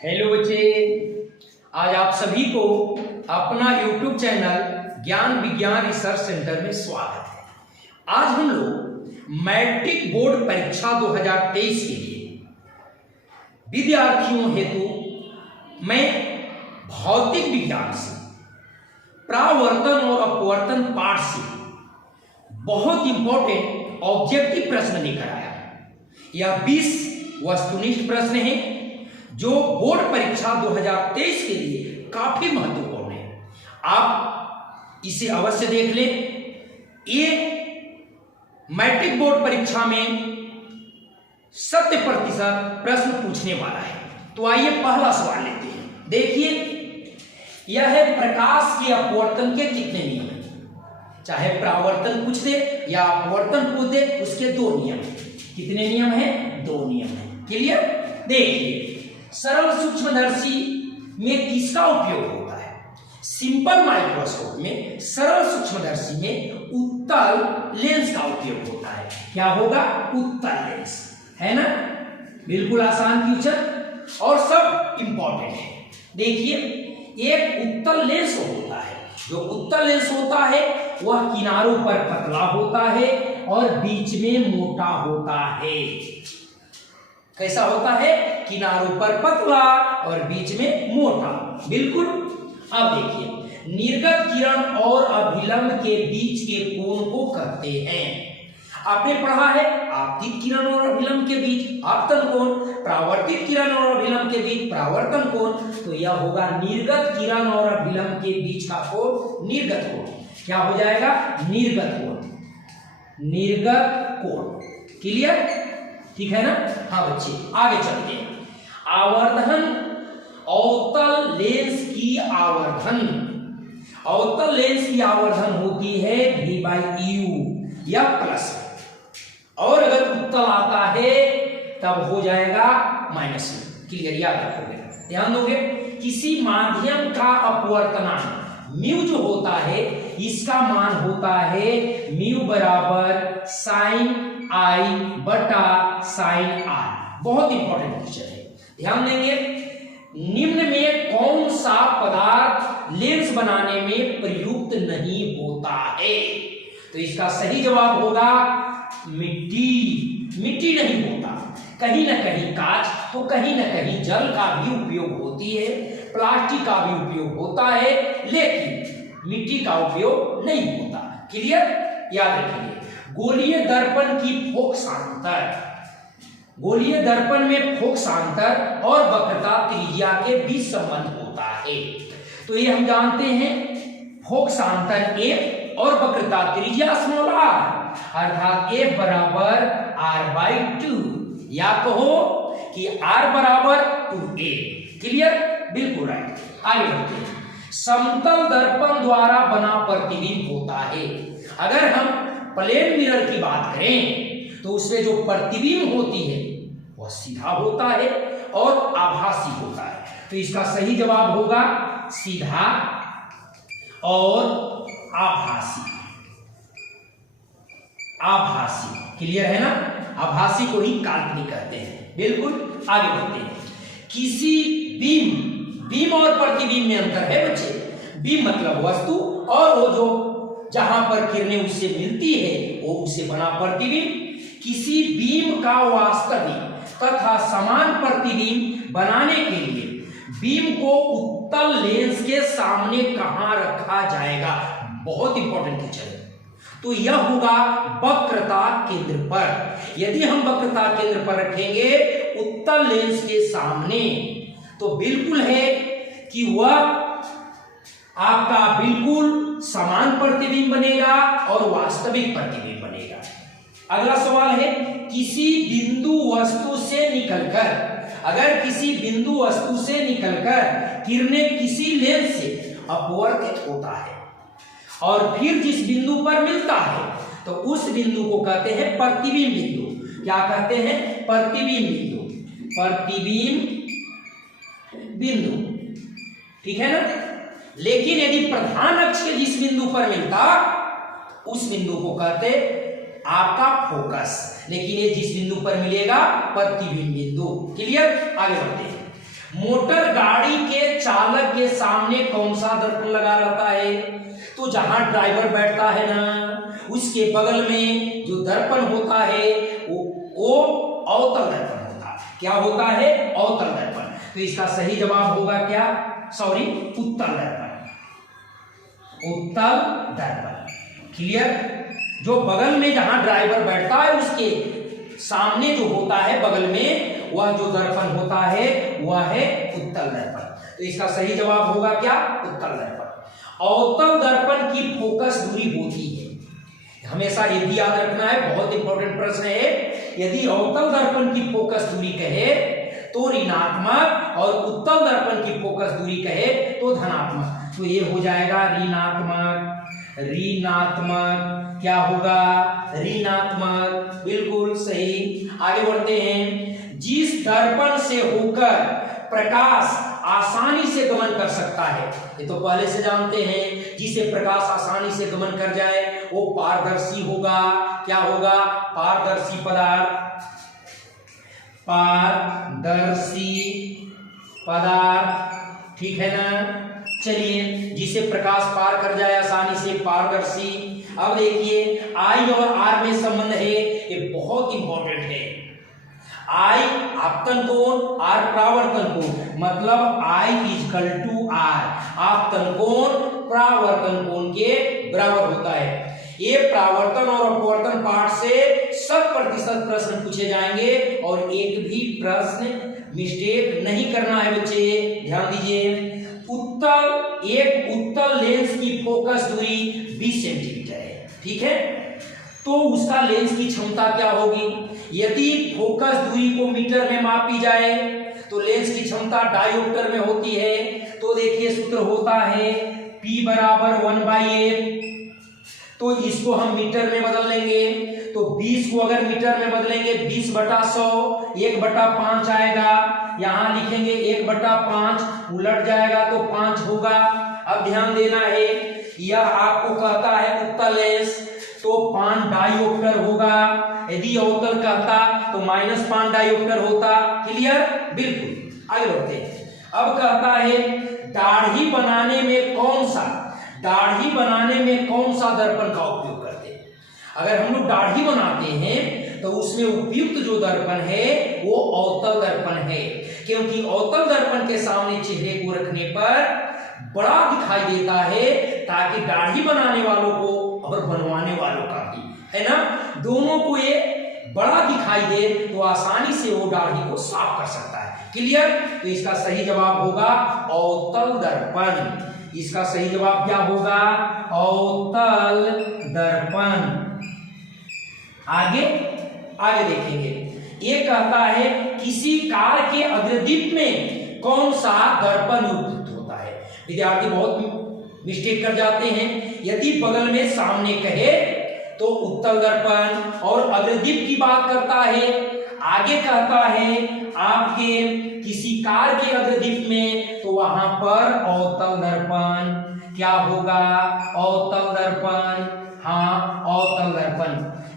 Hello बच्चे, आज आप सभी को अपना YouTube चैनल ज्ञान विज्ञान रिसर्च सेंटर में स्वागत है। आज हम लोग मैट्रिक बोर्ड परीक्षा 2023 के लिए विद्यार्थियों हेतु मैं भौतिक विज्ञान से परावर्तन और अपवर्तन पाठ से बहुत इंपॉर्टेंट ऑब्जेक्टिव प्रश्न लेकर आया हूं। यह 20 वस्तुनिष्ठ प्रश्न है जो बोर्ड परीक्षा 2023 के लिए काफी महत्वपूर्ण है। आप इसे अवश्य देख लें। ये मैट्रिक बोर्ड परीक्षा में 100% प्रश्न पूछने वाला है। तो आइए पहला सवाल लेते हैं। देखिए, यह है प्रकाश के अपवर्तन के कितने नियम हैं। चाहे परावर्तन पूछ दे या अपवर्तन पूछ दे, उसके दो नियम हैं। कितने नियम हैं? दो नियम हैं। क्लियर? देखिए, सरल सूक्ष्मदर्शी में किसका उपयोग होता है? सिंपल माइक्रोस्कोप में सरल सूक्ष्मदर्शी में उत्तल लेंस का उपयोग होता है। क्या होगा? उत्तल लेंस, है ना? बिल्कुल आसान क्वेश्चन और सब इंपॉर्टेंट है। देखिए, एक उत्तल लेंस होता है। जो उत्तल लेंस होता है वह किनारों पर पतला होता है और बीच में मोटा होता है। कैसा होता है? किनारों पर पतला और बीच में मोटा। बिल्कुल। अब देखिए, निर्गत किरण और अभिलंब के बीच के कोण को कहते हैं। आपने पढ़ा है आपतित किरण और अभिलंब के बीच आपतन कोण, परावर्तित किरण और अभिलंब के बीच परावर्तन कोण। तो यह होगा निर्गत किरण और अभिलंब के बीच का कोण निर्गत कोण। क्या हो जाएगा? निर्गत कोण। निर्गत कोण। क्लियर? ठीक है ना? हाँ बच्चे, आगे चलते हैं। आवर्धन, अवतल लेंस की आवर्धन। अवतल लेंस की आवर्धन होती है v/u या प्लस, और अगर उत्तल आता है तब हो जाएगा माइनस में। क्लियर? याद रखोगे, ध्यान दोगे। किसी माध्यम का अपवर्तनांक म्यू जो होता है, इसका मान होता है म्यू बराबर साइन आई बटा साइन आर। बहुत इंपॉर्टेंट क्वेश्चन है, ध्यान देंगे। निम्न में कौन सा पदार्थ लेंस बनाने में प्रयुक्त नहीं होता है? तो इसका सही जवाब होगा मिट्टी। मिट्टी नहीं होता। कहीं ना कहीं कांच, तो कहीं ना कहीं जल का भी उपयोग होती है, प्लास्टिक का भी उपयोग होता है, लेकिन मिट्टी का उपयोग नहीं होता। क्लियर? याद रखिए। गोलीय दर्पण की फोकसांतर, गोलीय दर्पण में फोकसांतर और वक्रता त्रिज्या के बीच संबंध होता है। तो ये हम जानते हैं, फोकसांतर a और वक्रता त्रिज्या स्मॉल r, अर्थात a बराबर r/2, या कहो कि r बराबर 2a। क्लियर? बिल्कुल राइट। आगे बढ़ते हैं। समतल दर्पण द्वारा बना प्रतिबिंब होता है। अगर हम प्लेन मिरर की बात करें तो उसमें जो प्रतिबिंब होती है वह सीधा होता है और आभासी होता है। तो इसका सही जवाब होगा सीधा और आभासी। आभासी। क्लियर है ना? आभासी को ही काल्पनिक कहते हैं। बिल्कुल। आगे बढ़ते हैं। किसी बीम और प्रतिबिंब में अंतर है बच्चे। बीम मतलब वस्तु, और वो जो जहां पर किरणें उससे मिलती है वो उससे बना प्रतिबिंब। किसी बीम का वास्तविक तथा समान प्रतिबिंब बनाने के लिए बीम को उत्तल लेंस के सामने कहां रखा जाएगा? बहुत इंपॉर्टेंट क्वेश्चन है। तो यह होगा वक्रता केंद्र पर। यदि हम वक्रता केंद्र पर रखेंगे उत्तल लेंस के सामने, तो बिल्कुल है कि वह आपका बिल्कुल समान प्रतिबिंब बनेगा और वास्तविक प्रतिबिंब बनेगा। अगला सवाल है, किसी बिंदु वस्तु से निकलकर, अगर किसी बिंदु वस्तु से निकलकर किरणें किसी लेंस से अपवर्तित होता है और फिर जिस बिंदु पर मिलता है, तो उस बिंदु को कहते हैं प्रतिबिंब बिंदु। क्या कहते हैं? प्रतिबिंब बिंदु। प्रतिबिंब बिंदु। ठीक है ना? लेकिन यदि प्रधान अक्ष के जिस बिंदु पर मिलता, उस बिंदु को कहते आपका फोकस। लेकिन ये जिस बिंदु पर मिलेगा प्रतिबिंब बिंदु। क्लियर? आगे बढ़ते हैं। मोटर सामने कौन सा दर्पण लगा रहता है? तो जहां ड्राइवर बैठता है ना, उसके बगल में जो दर्पण होता है वो अवतल दर्पण होता है। क्या होता है? अवतल दर्पण। तो इसका सही जवाब होगा क्या? सॉरी, उत्तल दर्पण। उत्तल दर्पण। क्लियर? जो बगल में जहां ड्राइवर बैठता है उसके सामने जो होता है बगल में, वह जो दर्पण होता है वह है उत्तल दर्पण। तो इसका सही जवाब होगा क्या? उत्तल दर्पण। अवतल दर्पण की फोकस दूरी होती है, हमेशा ये भी याद रखना है, बहुत इंपॉर्टेंट प्रश्न है। यदि अवतल दर्पण की फोकस दूरी कहे तो ऋणात्मक और उत्तल दर्पण की फोकस दूरी कहे तो धनात्मक। तो ये हो जाएगा ऋणात्मक। ऋणात्मक क्या होगा? ऋणात्मक। बिल्कुल सही। आगे बढ़ते हैं। जिस दर्पण से होकर प्रकाश आसानी से गमन कर सकता है, ये तो पहले से जानते हैं, जिसे प्रकाश आसानी से गमन कर जाए वो पारदर्शी होगा। क्या होगा? पारदर्शी पदार्थ। पारदर्शी पदार्थ, ठीक है ना? चलिए, जिसे प्रकाश पार कर जाए आसानी से, पारदर्शी। अब देखिए आई और आर में संबंध है, ये बहुत इंपॉर्टेंट है। आई आपतन कोण, आर परावर्तन कोण, मतलब आई इक्वल टू आर। आपतन कोण परावर्तन कोण के बराबर होता है। ये परावर्तन और अपवर्तन पाठ से 100% प्रश्न पूछे जाएंगे और एक भी प्रश्न मिस्टेक नहीं करना है बच्चे, ध्यान दीजिए। एक उत्तल लेंस की फोकस दूरी 20 सेंटीमीटर है, ठीक है? तो उसका लेंस की क्षमता क्या होगी? यदि फोकस दूरी को मीटर में मापी जाए तो लेंस की क्षमता डायोप्टर में होती है। तो देखिए सूत्र होता है P बराबर 1/f। तो इसको हम मीटर में बदल लेंगे, तो 20 को अगर मीटर में बदलेंगे 20/100, 1/5 आएगा। यहां लिखेंगे 1/5, उलट जाएगा तो 5 होगा। अब ध्यान देना है, यह आपको कहता है उत्तल लेंस, तो 5 डायोप्टर होगा। यदि अवतल कहता तो -5 डायोप्टर होता। क्लियर? बिल्कुल। आगे बढ़ते हैं। अब कहता है दाढ़ी बनाने में कौन सा दर्पण का उपयोग करते हैं? अगर हम लोग दाढ़ी बनाते हैं तो उसमें उपयुक्त जो दर्पण है वो अवतल दर्पण है, क्योंकि अवतल दर्पण के सामने चेहरे को रखने पर बड़ा दिखाई देता है, ताकि दाढ़ी बनाने वालों को और बनवाने वालों का भी, है ना, दोनों को ये बड़ा दिखाई दे तो आसानी से वो दाढ़ी को साफ कर सकता है। क्लियर? तो इसका सही जवाब होगा अवतल दर्पण। इसका सही जवाब क्या होगा? अवतल दर्पण। आगे देखेंगे। ये कहता है किसी कार के अग्रदीप में कौन सा दर्पण उपयुक्त होता है? विद्यार्थी बहुत मिस्टेक कर जाते हैं। यदि बगल में सामने कहे तो उत्तल दर्पण, और अग्रदीप की बात करता है, आगे कहता है आपके किसी कार के अग्रदीप में, तो वहां पर अवतल दर्पण। क्या होगा? अवतल दर्पण। हाँ, अवतल दर्पण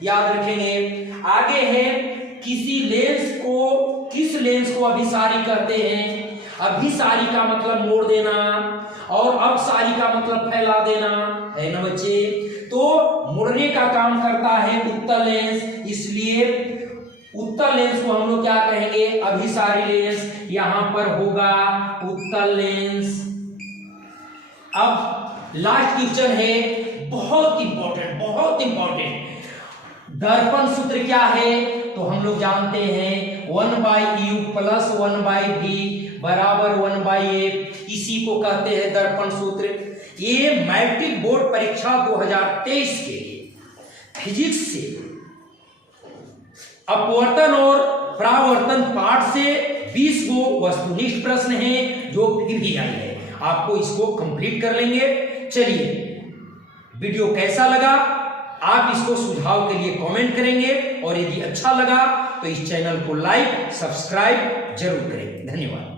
याद रखेंगे। आगे है किस लेंस को अभिसारी कहते हैं? अभिसारी का मतलब मोड़ देना और अपसारी का मतलब फैला देना, है ना बच्चे? तो मुड़ने का काम करता है उत्तल लेंस, इसलिए उत्तल लेंस को हम लोग क्या कहेंगे? अभिसारी लेंस। यहां पर होगा उत्तल लेंस। अब लास्ट क्वेश्चन है, बहुत इंपॉर्टेंट। दर्पण सूत्र क्या है? तो हम लोग जानते हैं 1/u + 1/v बराबर 1/f। इसी को कहते हैं दर्पण सूत्र। ये मैट्रिक बोर्ड परीक्षा 2023 के लिए फिजिक्स से अपवर्तन और परावर्तन पाठ से 20 गो वस्तुनिष्ठ प्रश्न हैं जो फिर भी आई है। आपको इसको कंप्लीट कर लेंगे। चलिए, वीडियो कैसा लगा आप इसको सुझाव के लिए कमेंट करेंगे, और यदि अच्छा लगा तो इस चैनल को लाइक सब्सक्राइब जरूर करें। धन्यवाद।